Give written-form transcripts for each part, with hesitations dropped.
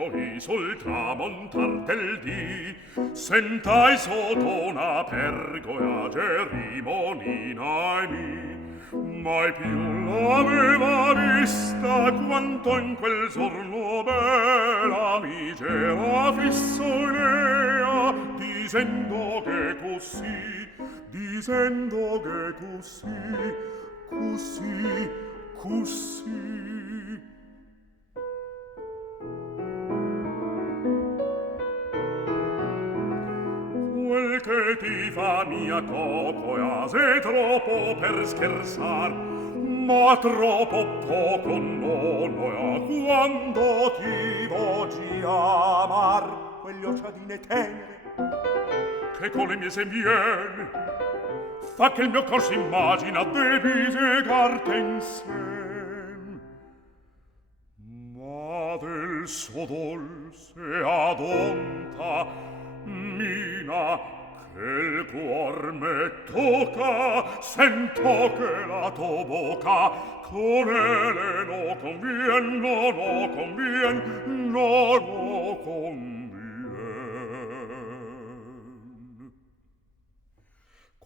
poi sul tramontar del dì sentai sotto una pergola gerimonina e mai più l'aveva vista quanto in quel giorno bella mi c'era fisso in ea dicendo che così quel che ti fa mia cocoa sei troppo per scherzar ma troppo poco nonoa quando ti voci amar quelle occhiatine tenere che con le mie sembiene fa che il mio cor s'immagina devi piegarti insieme ma del suo dolce adonta mina che il cuor me tocca sento che la tua bocca con ele no convien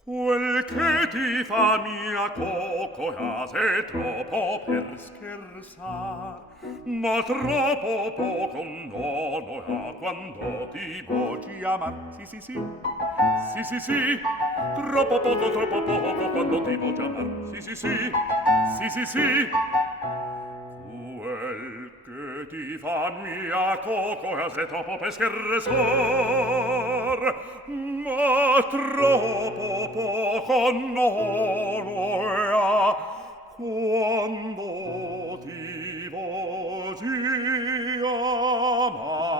quel che ti fa mia cocoa sei troppo per scherzar ma troppo poco nonoa quando ti voci amar sì troppo poco quando ti voci amar sì quel che ti fa mia cocoa sei troppo per scherzar ma troppo poco nonoa quando ti voci amar